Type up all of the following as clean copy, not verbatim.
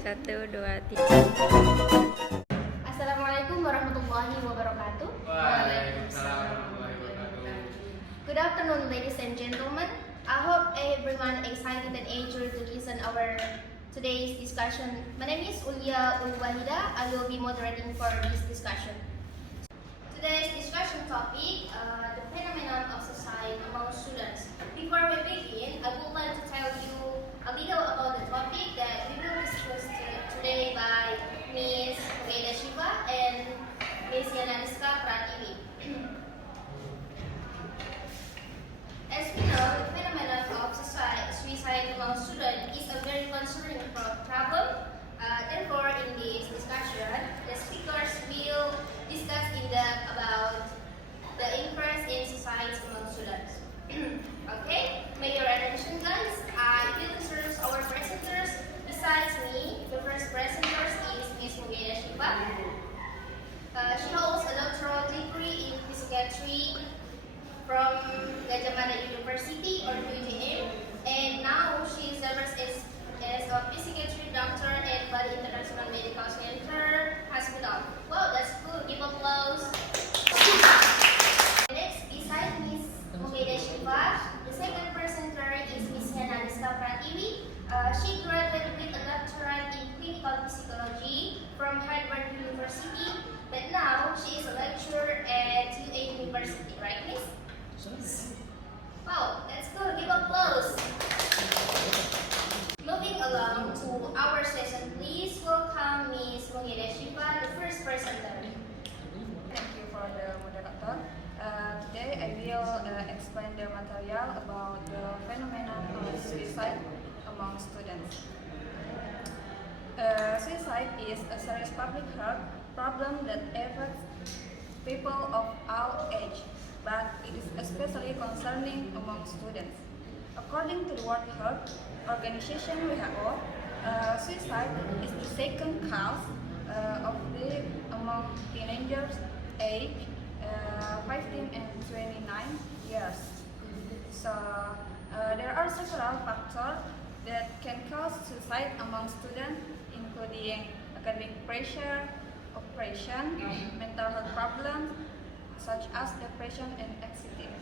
1, 2, 3. Assalamualaikum warahmatullahi wabarakatuh. Waalaikumsalam warahmatullahi wabarakatuh. Good afternoon, ladies and gentlemen. I hope everyone excited and eager to listen our today's discussion. My name is Ulia Ulwahida. I will be moderating for this discussion. Today's discussion topic, the phenomenon of suicide among students. Before we begin, I would like to tell you a little about the topic that we will discuss today by Ms. Humaida Shiva and Ms. Yananiska Pratiwi. As we know, the phenomenon of suicide among students is a very concerning problem. Therefore, in this discussion, the speakers will discuss in depth about the increase in suicide among students. Okay, may your attention, guys. I will introduce our presenters. Besides me, the first presenter is Ms. Humaida Shiva. She holds a doctoral degree in psychiatry from Gajah Mada University or UGM, and now she serves as a psychiatry doctor at Bali International Medical Center Hospital. Wow, that's cool. Give applause. Next, beside Ms. Humaida Shiva, the second presenter is Ms. Yananiska Pratiwi. She graduated with a doctorate in clinical psychology from Harvard University, but now she is a lecturer at UA University, right, Miss? Wow, that's cool. Give applause. Moving along to our session, please welcome Ms. Humaida Shiva, the first presenter. Thank you for the moderator. Today I will explain the material about the phenomenon of suicide among students. Suicide is a serious public health problem that affects people of all age, but it is especially concerning among students. According to the World Health Organization (WHO), suicide is the second cause of death among teenagers aged 15 and 29 years. So there are several factors that can cause suicide among students, including academic pressure, oppression, mental health problems such as depression and anxiety,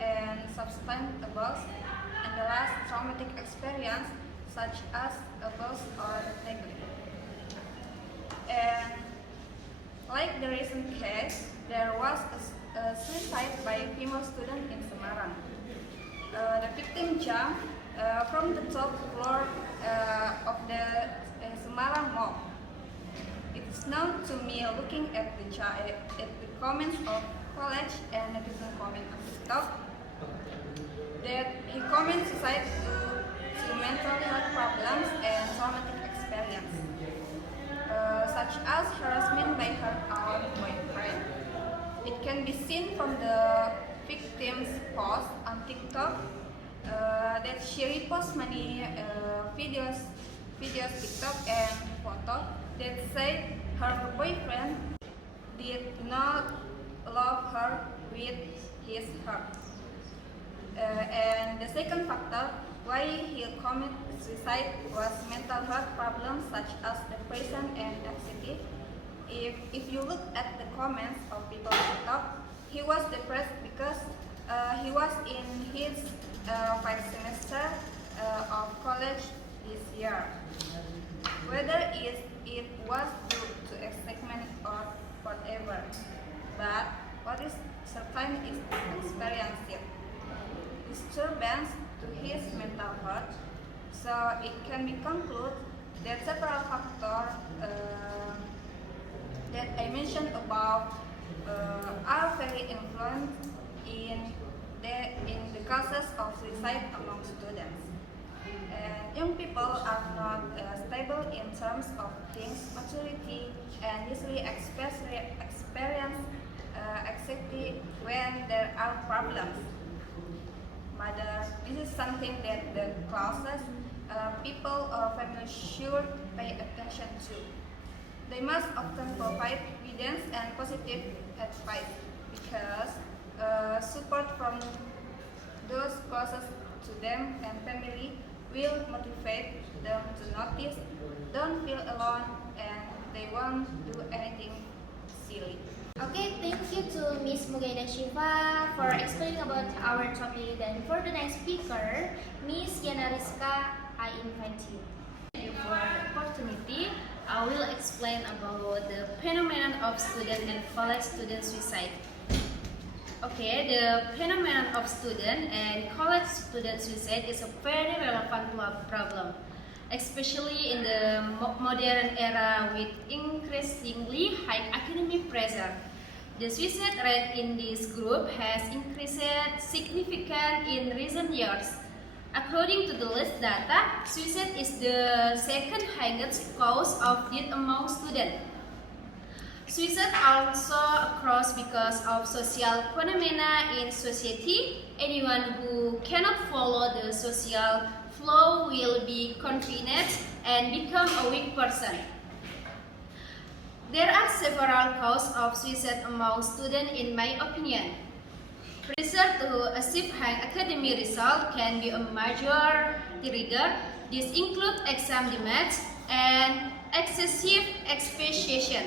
and substance abuse, and the last traumatic experience such as abuse or neglect. And like the recent case, there was a suicide by a female student in Semarang. The victim jumped from the top floor of the Semarang Mall. It is known to me looking at the comments of college and netizen comment on TikTok that he comments suicide to mental health problems and traumatic experience, such as harassment by her own boyfriend. It can be seen from the victim's post on TikTok that she reposts many videos, TikTok and photos that say her boyfriend did not love her with his heart. And the second factor why he committed suicide was mental health problems such as depression and anxiety. If you look at the comments of people on TikTok, he was depressed because he was in his 5th semester of college this year. Whether it was due to excitement or whatever, but what is certain is experiencing disturbance to his mental health. So it can be concluded that several factors that I mentioned above are very influential in the causes of suicide among students. And young people are not stable in terms of things, maturity, and usually experience anxiety when there are problems. But this is something that the classes, people or families should pay attention to. They must often provide guidance and positive advice because support from those closest to them and family will motivate them to notice don't feel alone and they won't do anything silly. Okay, thank you to Miss Mugaida Shiva for explaining about our topic. Then for the next speaker, Miss Yana Rizka, I invite you. Thank you for the opportunity. I will explain about the phenomenon of student and college student suicide. Okay, the phenomenon of student and college student suicide is a very relevant problem, especially in the modern era with increasingly high academic pressure. The suicide rate in this group has increased significantly in recent years. According to the latest data, suicide is the second highest cause of death among students. Suicide also occurs because of social phenomena in society. Anyone who cannot follow the social flow will be confined and become a weak person. There are several causes of suicide among students in my opinion. Pressure to achieve high academic results can be a major trigger. This includes exam demands and excessive expectation.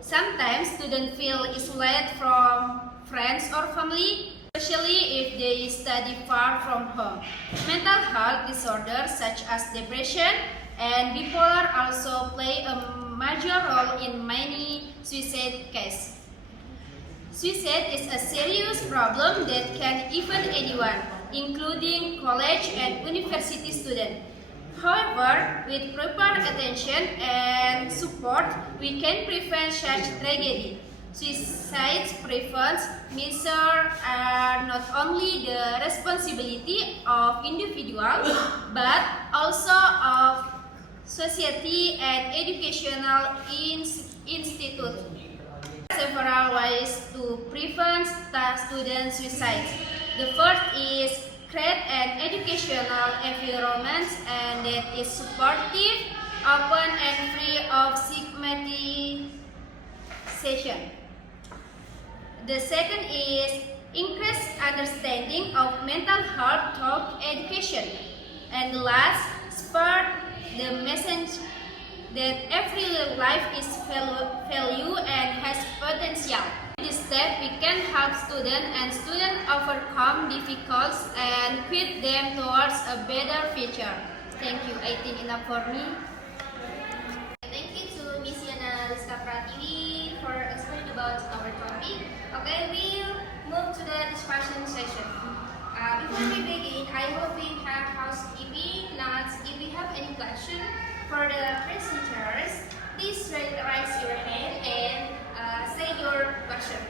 Sometimes students feel isolated from friends or family, especially if they study far from home. Mental health disorders such as depression and bipolar also play a major role in many suicide cases. Suicide is a serious problem that can affect anyone, including college and university students. However, with proper attention and support, we can prevent such tragedy. Suicide prevention measures are not only the responsibility of individuals, but also of society and educational institutes. Several ways to prevent student suicide. The first is create an educational environment and that is supportive, open and free of stigmatization. The second is increase understanding of mental health through education. And the last, spread the message that every life is value and has potential. In this step, we can help students overcome difficulties and guide them towards a better future. Thank you. I think enough for me. Thank you to Miss Yana Rizka Pratiwi for explaining about our topic. Okay, we'll move to the discussion session. Before we begin, I hope we have housekeeping notes. If you have any question for the presenters, please raise your hand and say your question.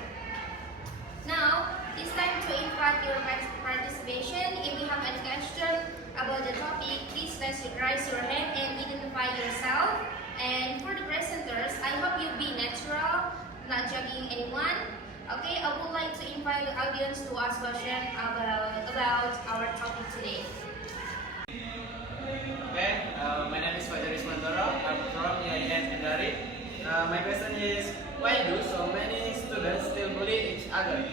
Now, it's time to invite your participation. If you have any question about the topic, please raise your hand and identify yourself. And for the presenters, I hope you be natural, not judging anyone. Okay, I would like to invite the audience to ask questions about our topic today. Okay, my name is Fajar Ismantoro. I'm from IAIN Kendari. My question is, why do so many students still bully each other?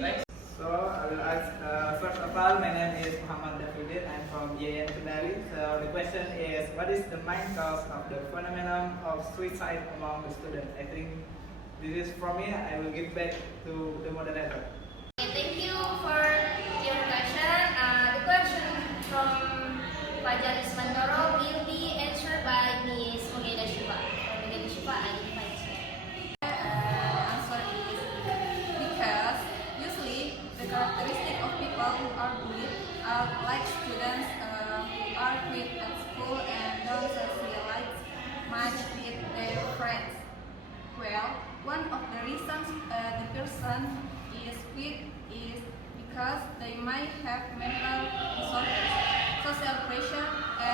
Thanks. So I will ask, first of all, my name is Muhammad Dafudin. I'm from IAIN Kendari. So the question is, what is the main cause of the phenomenon of suicide among the students? I think this is from me. I will give back to the moderator. Okay, thank you for your question. The question from Fajar Ismantoro will be answered by Miss Mugaida Shiva. Mugaida Shiva, I invite you. Answer is because usually the characteristic of people who are bullied are like students who are quit at school and don't socialize much with their friends. Well, one of the reasons the person is quit is because they might have mental disorders, social pressure, and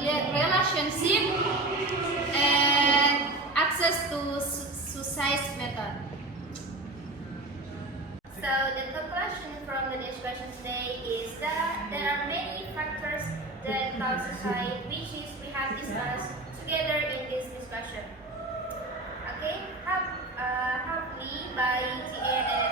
relationship and access to suicide method. So the conclusion from the discussion today is that there are many factors that cause suicide, which is we have discussed together in this discussion. Okay, hopefully by TN